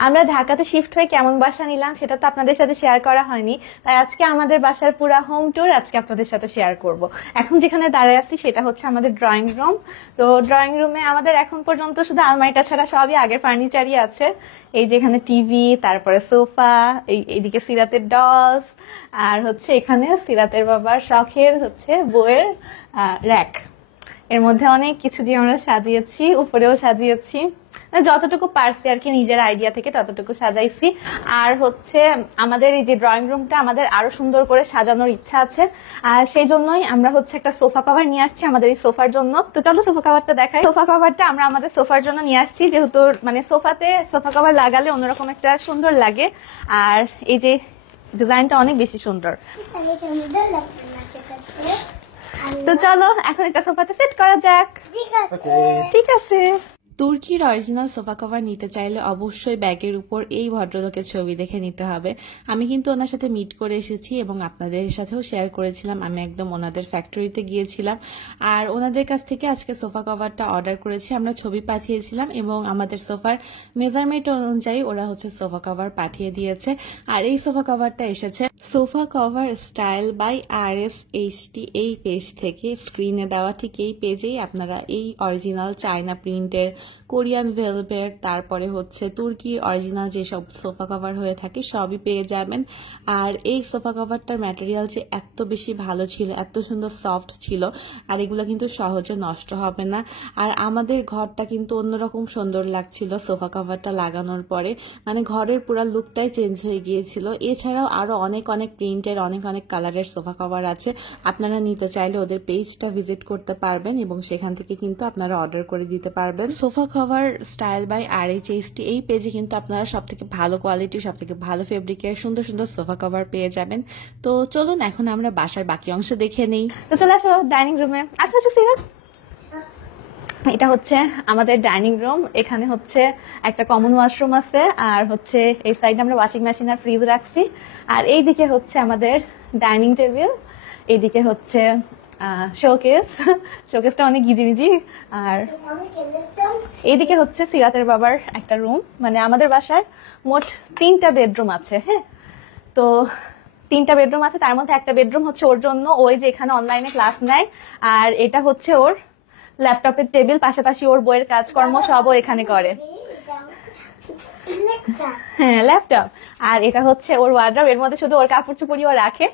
আমরা ঢাকাতে শিফট হয়ে কেমন বাসা নিলাম সেটা তো আপনাদের সাথে শেয়ার করা হয়নি, তাই আজকে আমাদের বাসার পুরা হোম ট্যুর আজকে আপনাদের সাথে শেয়ার করব। এখন যেখানে দাঁড়িয়ে আছি সেটা হচ্ছে আমাদের ড্রয়িং রুম। তো ড্রয়িং রুমে আমাদের এখন পর্যন্ত শুধু আলমারিটা ছাড়া সবই আগের ফার্নিচারই আছে। এই যেখানে টিভি, তারপরে সোফা, এইদিকে সিরাতের ডলস, আর হচ্ছে এখানে সিরাতের বাবার শখের হচ্ছে বইয়ের র্যাক। এর মধ্যে অনেক কিছু দিয়ে আমরা সাজিয়েছি, উপরেও সাজিয়েছি, যতটুকু পারছি আর কি নিজের আইডিয়া থেকে ততটুকু সাজাইছি। আর হচ্ছে আমাদের এই যে ড্রয়িং রুমটা আমাদের আরো সুন্দর করে সাজানোর ইচ্ছা আছে, আর সেই জন্যই আমরা হচ্ছে একটা সোফা কভার নিয়ে আসছি আমাদের এই সোফার জন্য। তো চলো সোফা কভারটা দেখাই। সোফা কভারটা আমরা আমাদের সোফার জন্য নিয়ে আসছি, যেহেতু মানে সোফাতে সোফা কভার লাগালে অন্যরকম একটা সুন্দর লাগে, আর এই যে ডিজাইনটা অনেক বেশি সুন্দর। তো চলো এখন একটা সোফাতে সেট করা যাক। ঠিক আছে। তুর্কির অরিজিনাল সোফা কভার নিতে চাইলে অবশ্যই ব্যাগের উপর এই ভদ্রলোকের ছবি দেখে নিতে হবে। আমি কিন্তু ওনার সাথে মিট করে এসেছি এবং আপনাদের সাথেও শেয়ার করেছিলাম। আমি একদম ওনাদের ফ্যাক্টরিতে গিয়েছিলাম আর ওনাদের কাছ থেকে আজকে সোফা কভারটা অর্ডার করেছি। আমরা ছবি পাঠিয়েছিলাম এবং আমাদের সোফার মেজারমেন্ট অনুযায়ী ওরা হচ্ছে সোফা কভার পাঠিয়ে দিয়েছে। আর এই সোফা কভারটা এসেছে sofa cover style by RSHT এই পেজ থেকে। স্ক্রিনে দেওয়া ঠিক এই পেজেই আপনারা এই অরিজিনাল চায়না প্রিন্টের, কোরিয়ান ভেলভেট, তারপরে হচ্ছে তুর্কির অরিজিনাল যেসব সোফা কভার হয়ে থাকে সবই পেয়ে যাবেন। আর এই সোফা কভারটার ম্যাটেরিয়াল যে এত বেশি ভালো ছিল, এত সুন্দর সফট ছিল, আর এগুলো কিন্তু সহজে নষ্ট হবে না। আর আমাদের ঘরটা কিন্তু অন্যরকম সুন্দর লাগছিল সোফা কভারটা লাগানোর পরে, মানে ঘরের পুরো লুকটাই চেঞ্জ হয়ে গিয়েছিল। এছাড়াও আরো অনেক অনেক প্রিন্টের, অনেক অনেক কালারের সোফা কভার আছে। আপনারা নিতে চাইলে ওদের পেজটা ভিজিট করতে পারবেন এবং সেখান থেকে কিন্তু আপনারা অর্ডার করে দিতে পারবেন। Sofa cover style by RHHT এই পেজে কিন্তু আপনারা সব থেকে ভালো কোয়ালিটি, সব থেকে ভালো ফেব্রিকের সুন্দর সুন্দর সোফা কভার পেয়ে যাবেন। তো চলুন এখন আমরা বাসার বাকি অংশ দেখে নেই। তো চলে আসো ডাইনিং রুমে। আচ্ছা আচ্ছা সিরাত, এটা হচ্ছে আমাদের ডাইনিং রুম। এখানে হচ্ছে একটা কমন ওয়াশরুম আছে, আর হচ্ছে এই সাইডে আমরা ওয়াশিং মেশিন আর ফ্রিজ রাখছি। আর এইদিকে হচ্ছে আমাদের ডাইনিং টেবিল, এইদিকে হচ্ছে শোকেস। শোকেসটা অনেক গিজিমিজি। আর এইদিকে হচ্ছে সিরাতের বাবার একটা রুম। মানে আমাদের বাসার মোট 3টা বেডরুম আছে। হ্যাঁ, তো 3টা বেডরুম আছে, তার মধ্যে একটা বেডরুম হচ্ছে ওর জন্য, ওই যে এখানে অনলাইনে ক্লাস নেয়। আর এটা হচ্ছে ওর ল্যাপটপের টেবিল, পাশাপাশি ওর বইয়ের কাজকর্ম সবও এখানে করে। হ্যাঁ, ল্যাপটপ। আর এটা হচ্ছে ওর ওয়ার্ড্রব, এর মধ্যে শুধু ওর কাপড় চোপড়িও রাখে।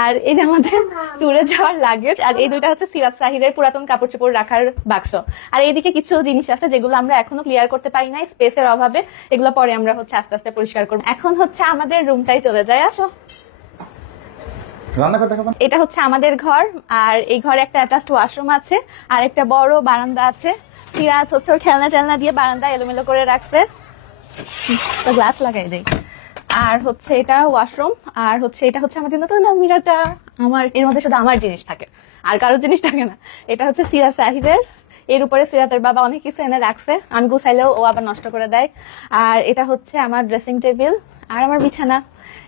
আর এই যে আমাদের ট্যুরে যাওয়ার লাগেজ। আর এই দুইটা হচ্ছে সিরাত সাহিরের পুরাতন কাপড় চোপড় রাখার বাক্স। আর এইদিকে কিছু জিনিস আছে যেগুলো আমরা এখনো ক্লিয়ার করতে পারি নাই স্পেসের অভাবে, এগুলো পরে আমরা হচ্ছে আস্তে আস্তে পরিষ্কার করবো। এখন হচ্ছে আমাদের রুমটাই চলে যায়। আসো। এটা হচ্ছে আমাদের ঘর, আর এই ঘরে একটা অ্যাটাচড ওয়াশরুম আছে আর একটা বড় বারান্দা আছে। সিরাত হচ্ছে ওর খেলনা টেলনা দিয়ে বারান্দা এলোমেলো করে রাখছে, তো গ্লাস লাগাই দেয়। আর হচ্ছে এটা ওয়াশরুম, আর হচ্ছে এটা হচ্ছে আমাদের নতুন আলমিরাটা। আমার এর মধ্যে শুধু আমার জিনিস থাকে, আর কারোর জিনিস থাকে না। এটা হচ্ছে সিরাত সাহিদের, এর উপরে সিরাতের বাবা অনেক কিছু এনে রাখছে, আমি গুছাইলেও ও আবার নষ্ট করে দেয়। আর এটা হচ্ছে আমার ড্রেসিং টেবিল আর আমার বিছানা।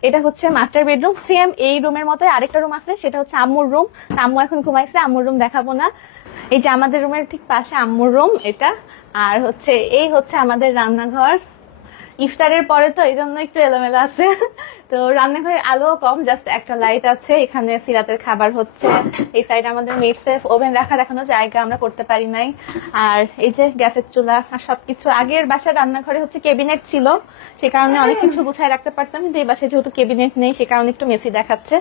এটা হচ্ছে মাস্টার বেডরুম, সেম এই রুমের মতো আরেকটা রুম আছে, সেটা হচ্ছে আম্মুর রুম। আম্মু এখন ঘুমাইছে, আম্মুর রুম দেখাবো না। এই যে আমাদের রুমের ঠিক পাশে আম্মুর রুম এটা। আর হচ্ছে এই হচ্ছে আমাদের রান্নাঘর। ইফতারের পরে তো এই জন্য একটু এলোমেলো আছে, তো রান্নাঘরের আলো কম, জাস্ট একটা লাইট আছে। এখানে সিরাতের খাবার হচ্ছে। এই সাইডে আমাদের মেড সেফ, ওভেন রাখার এখনো জায়গা আমরা করতে পারি নাই। আর এই যে গ্যাসের চুলা আর সবকিছু। আগের বাসার রান্নাঘরে হচ্ছে কেবিনেট ছিল, সে কারণে অনেক কিছু গুছায় রাখতে পারতাম, কিন্তু এই বাসায় যেহেতু কেবিনেট নেই সে কারণে একটু মেসি দেখাচ্ছে।